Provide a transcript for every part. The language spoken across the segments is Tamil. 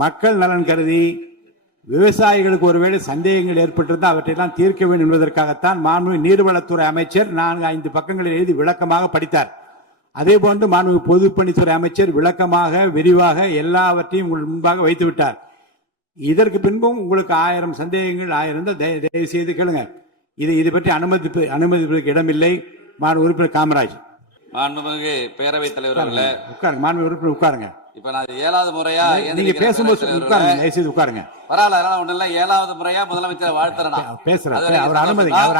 மக்கள் நலன் கருதி விவசாயிகளுக்கு ஒருவேளை சந்தேகங்கள் ஏற்பட்டிருந்தால் அவற்றையெல்லாம் தீர்க்க வேண்டும் என்பதற்காகத்தான் மாண்புமிகு நீர்வளத்துறை அமைச்சர் 4-5 பக்கங்களில் எழுதி விளக்கமாக படித்தார். அதே போன்று மாண்புமிகு பொதுப்பணித்துறை அமைச்சர் விளக்கமாக விரிவாக எல்லாவற்றையும் உங்கள் முன்பாக வைத்து விட்டார். இதற்கு பின்பும் உங்களுக்கு 1000 சந்தேகங்கள் 1000 தயவு செய்து கேளுங்க. இது பற்றி அனுமதிப்பதற்கு இடமில்லை. மாண்பு உறுப்பினர் காமராஜ். மாண்புமிகு பேரவைத் தலைவர் அவர்களே, உட்காருங்க. மாண்பு உறுப்பினர் உட்காருங்க. இப்ப நான் 7வது முறையா நீங்க பேசும்போது உட்காருங்க, தயவு செய்து உட்காருங்க. பரவாயில்ல, ஒண்ணு இல்ல. 7வது முறையா முதலமைச்சர் வாழ்த்துறேன் பேசுறேன். அவர்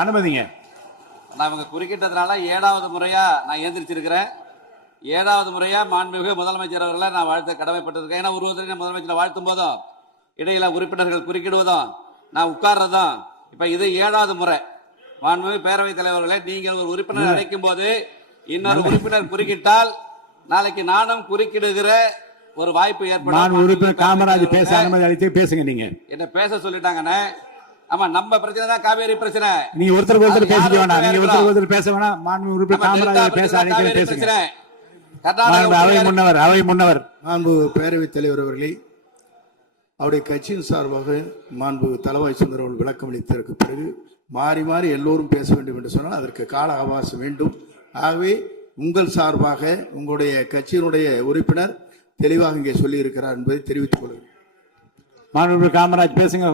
அனுமதிங்க. நான் இவங்க குறுக்கிட்டதுனால 7வது முறையா நான் எந்திரிச்சிருக்கிறேன். 7வது முறையா மாண்புமிகு முதலமைச்சர் அவர்களை நான் வாழ்த்த கடமைப்பட்டிருக்கேன். ஏன்னா ஒருவருக்கு முதலமைச்சரை வாழ்த்தும் போதும் இடையில உறுப்பினர்கள் குறுக்கிடுவதும் நான் உட்கார்றதும் இப்ப இது 7வது முறை. மாண்புமிகு பேரவைத் தலைவர்களை, நீங்கள் ஒரு உறுப்பினர் அழைக்கும் போது இன்னொரு உறுப்பினர் குறுக்கிட்டால் நாளைக்கு நானும் குறுக்கிடுகிற ஒரு வாய்ப்பு ஏற்படும். உறுப்பினர் காமராஜ் பேச அனுமதி அளித்து பேசுங்க. நீங்க என்ன பேச சொல்லிட்டாங்கன்னு. ஆமா, நம்ம பிரச்சனை தான் காவேரி பிரச்சனை. நீங்க ஒருத்தருக்கு ஒருத்தர் பேசிக்க வேணாம். நீங்க ஒருத்தருக்கு ஒருத்தர் பேச வேணாம். மாண்பு உறுப்பினர் காமராஜ் பேச அழைத்து பேசுங்க. அவை முன்னவர் மாண்பு பேரவைத் தலைவர் அவர்களே, அவருடைய கட்சியின் சார்பாக மாண்பு தளவாய் சுந்தர் அவர்கள் விளக்கம் அளித்ததற்கு பிறகு மாறி மாறி எல்லோரும் பேச வேண்டும் என்று சொன்னால் அதற்கு கால அவகாசம் வேண்டும். ஆகவே உங்கள் சார்பாக உங்களுடைய கட்சியினுடைய உறுப்பினர் தெளிவாக இங்கே சொல்லி இருக்கிறார் என்பதை தெரிவித்துக் கொள்கிறேன். மாண்புமிகு காமராஜ் பேசுங்க.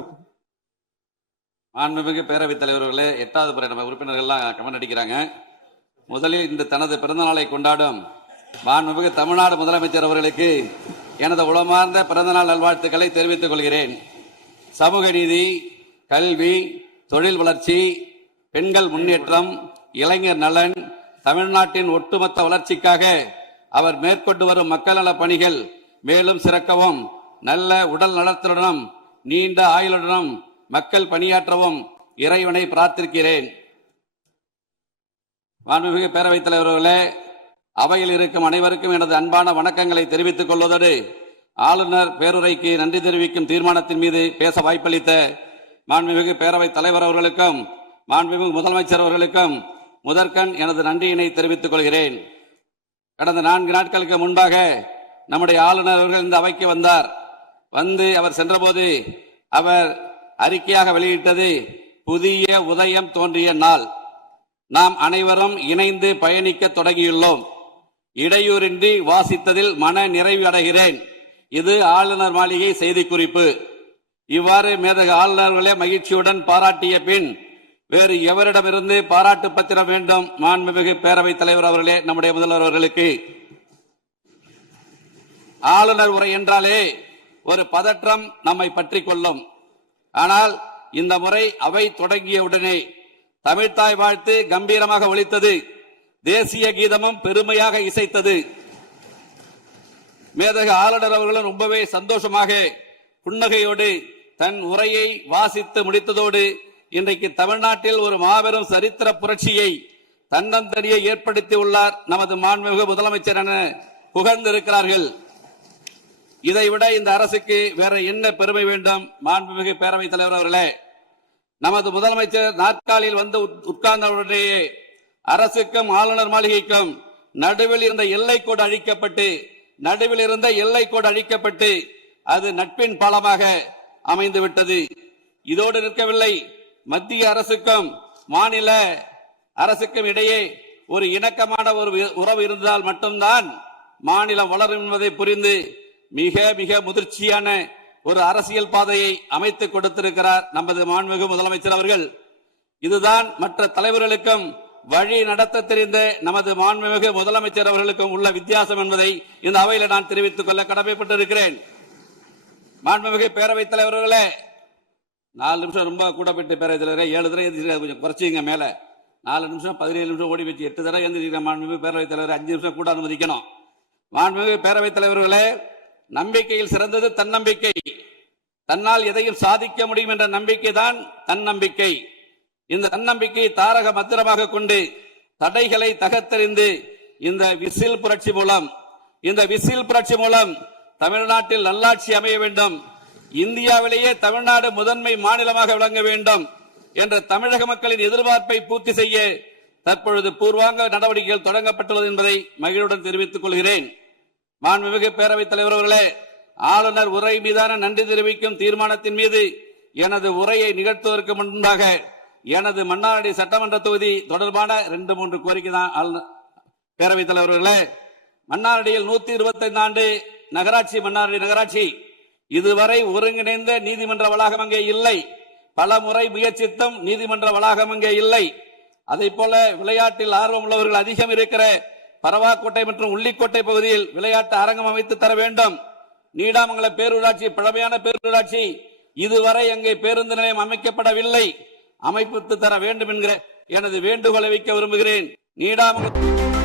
மாண்புமிகு பேரவைத் தலைவர்களே, 8வது முறை நம்ம உறுப்பினர்கள்லாம் கமெண்ட் அடிக்கிறாங்க. முதலில் இந்த தனது பிறந்த நாளை கொண்டாடும் மாண்புமிகு தமிழ்நாடு முதலமைச்சர் அவர்களுக்கு எனது உளமார்ந்த பிறந்தநாள் நல்வாழ்த்துக்களை தெரிவித்துக் கொள்கிறேன். சமூக நீதி, கல்வி, தொழில் வளர்ச்சி, பெண்கள் முன்னேற்றம், இளைஞர் நலன், தமிழ்நாட்டின் ஒட்டுமொத்த வளர்ச்சிக்காக அவர் மேற்கொண்டு வரும் மக்கள் நல பணிகள் மேலும் சிறக்கவும், நல்ல உடல் நலத்துடனும் நீண்ட ஆயுளுடனும் மக்கள் பணியாற்றவும் இறைவனை பிரார்த்திக்கிறேன். மாண்புமிகு பேரவைத் தலைவர்களே, அவையில் இருக்கும் அனைவருக்கும் எனது அன்பான வணக்கங்களை தெரிவித்துக் கொள்வதோடு ஆளுநர் பேருரைக்கு நன்றி தெரிவிக்கும் தீர்மானத்தின் மீது பேச வாய்ப்பளித்த மாண்புமிகு பேரவைத் தலைவர் அவர்களுக்கும் மாண்புமிகு முதலமைச்சர் அவர்களுக்கும் முதற்கண் எனது நன்றியினை தெரிவித்துக் கொள்கிறேன். கடந்த 4 நாட்களுக்கு முன்பாக நம்முடைய ஆளுநர் அவர்கள் இந்த அவைக்கு வந்தார். அவர் சென்றபோது அவர் அறிக்கையாக வெளியிட்டது புதிய உதயம் தோன்றிய நாள். நாம் அனைவரும் இணைந்து பயணிக்க தொடங்கியுள்ளோம். இடையூறின்றி வாசித்ததில் மன நிறைவு அடைகிறேன். இது ஆளுநர் மாளிகை செய்திக்குறிப்பு. இவ்வாறு மேதகு ஆளுநர்களே மகிழ்ச்சியுடன் பாராட்டிய பின் வேறு எவரிடமிருந்து பாராட்டு பத்திரம் வேண்டும்? மாண்புமிகு பேரவைத் தலைவர் அவர்களே, நம்முடைய முதல்வர் அவர்களுக்கு. ஆளுநர் உரை என்றாலே ஒரு பதற்றம் நம்மை பற்றி கொள்ளும். ஆனால் இந்த முறை அவை தொடங்கியவுடனே தமிழ்த்தாய் வாழ்த்து கம்பீரமாக ஒலித்தது. தேசிய கீதமும் பெருமையாக இசைத்தது. மேதகு ஆளுநர் அவர்களும் ரொம்பவே சந்தோஷமாக புன்னகையோடு தன் உரையை வாசித்து முடித்ததோடு இன்றைக்கு தமிழ்நாட்டில் ஒரு மாபெரும் சரித்திர புரட்சியை தன்னந்தனியே ஏற்படுத்தி உள்ளார் நமது மாண்புமிகு முதலமைச்சர் என புகழ்ந்திருக்கிறார்கள். இதைவிட இந்த அரசுக்கு வேற என்ன பெருமை வேண்டும்? மாண்புமிகு பேரவைத் தலைவர் அவர்களே, நமது முதலமைச்சர் நாற்காலியில் வந்து உட்கார்ந்தவுடனேயே அரசுக்கும் ஆளுநர் மாளிகைக்கும் நடுவில் இருந்த எல்லைக்கோடு அழிக்கப்பட்டு அது நட்பின் பாலமாக அமைந்து விட்டது. இதோடு நிற்கவில்லை. மத்திய அரசுக்கும் மாநில அரசுக்கும் இடையே ஒரு இணக்கமான ஒரு உறவு இருந்தால் மட்டும்தான் மாநிலம் வளரும் என்பதை புரிந்து மிக மிக முதிர்ச்சியான ஒரு அரசியல் பாதையை அமைத்துக் கொடுத்திருக்கிறார் நமது மாண்புமிகு முதலமைச்சர் அவர்கள். இதுதான் மற்ற தலைவர்களுக்கும் வழி நடத்த தெரிந்த நமது மாண்புமிகு முதலமைச்சர் அவர்களுக்கும் உள்ள வித்தியாசம் என்பதை இந்த அவையில் நான் தெரிவித்துக் கொள்ள கடமைப்பட்டிருக்கிறேன். மாண்புமிகு பேரவைத் தலைவர்களே, 4 நிமிஷம் ரொம்ப கூட போயிட்டு பேரவைத் தலைவரே, 7 தடவை எழுந்திருக்க கொஞ்சம் குறைச்சிங்க. மேல 4 நிமிஷம் 17 நிமிஷம் ஓடி வச்சு 8 தடவை எழுந்திருக்கிற மாண்புமிகு பேரவைத் தலைவர் 5 நிமிஷம் கூட அனுமதிக்கணும். மாண்புமிகு பேரவைத் தலைவர்களே, நம்பிக்கையில் சிறந்தது தன்னம்பிக்கை. தன்னால் எதையும் சாதிக்க முடியும் என்ற நம்பிக்கை தான் தன்னம்பிக்கை. இந்த தன்னம்பிக்கையை தாரக மந்திரமாக கொண்டு தடைகளை தகர்த்தெறிந்து இந்த விசில் புரட்சி மூலம் தமிழ்நாட்டில் நல்லாட்சி அமைய வேண்டும், இந்தியாவிலேயே தமிழ்நாடு முதன்மை மாநிலமாக விளங்க வேண்டும் என்ற தமிழக மக்களின் எதிர்பார்ப்பை பூர்த்தி செய்ய தற்பொழுது பூர்வாங்க நடவடிக்கைகள் தொடங்கப்பட்டுள்ளது என்பதை மகிழ்வுடன் தெரிவித்துக் கொள்கிறேன். மாண்புமிகு பேரவைத் தலைவர் அவர்களே, ஆளுநர் உரை மீதான நன்றி தெரிவிக்கும் தீர்மானத்தின் மீது எனது உரையை நிகழ்த்துவதற்கு முன்பாக எனது மன்னார்குடி சட்டமன்ற தொகுதி தொடர்பான 2-3 கோரிக்கை தான் பேரவைத் தலைவர்களே. மன்னார்குடியில் 125 ஆண்டு நகராட்சி மன்னார்குடி நகராட்சி இதுவரை ஒருங்கிணைந்த நீதிமன்ற வளாகம் அங்கே இல்லை. பல முறை முயற்சித்தும் நீதிமன்ற வளாகம் அங்கே இல்லை. அதை போல விளையாட்டில் ஆர்வம் உள்ளவர்கள் அதிகம் இருக்கிற பரவாக்கோட்டை மற்றும் உள்ளிக்கோட்டை பகுதியில் விளையாட்டு அரங்கம் அமைத்து தர வேண்டும். நீடாமங்கலம் பேரூராட்சி பழமையான பேரூராட்சி இதுவரை அங்கே பேருந்து நிலையம் அமைக்கப்படவில்லை. அமைப்பு தர வேண்டும் என்கிற எனது வேண்டுகோளை வைக்க விரும்புகிறேன். நீடாமங்கலம்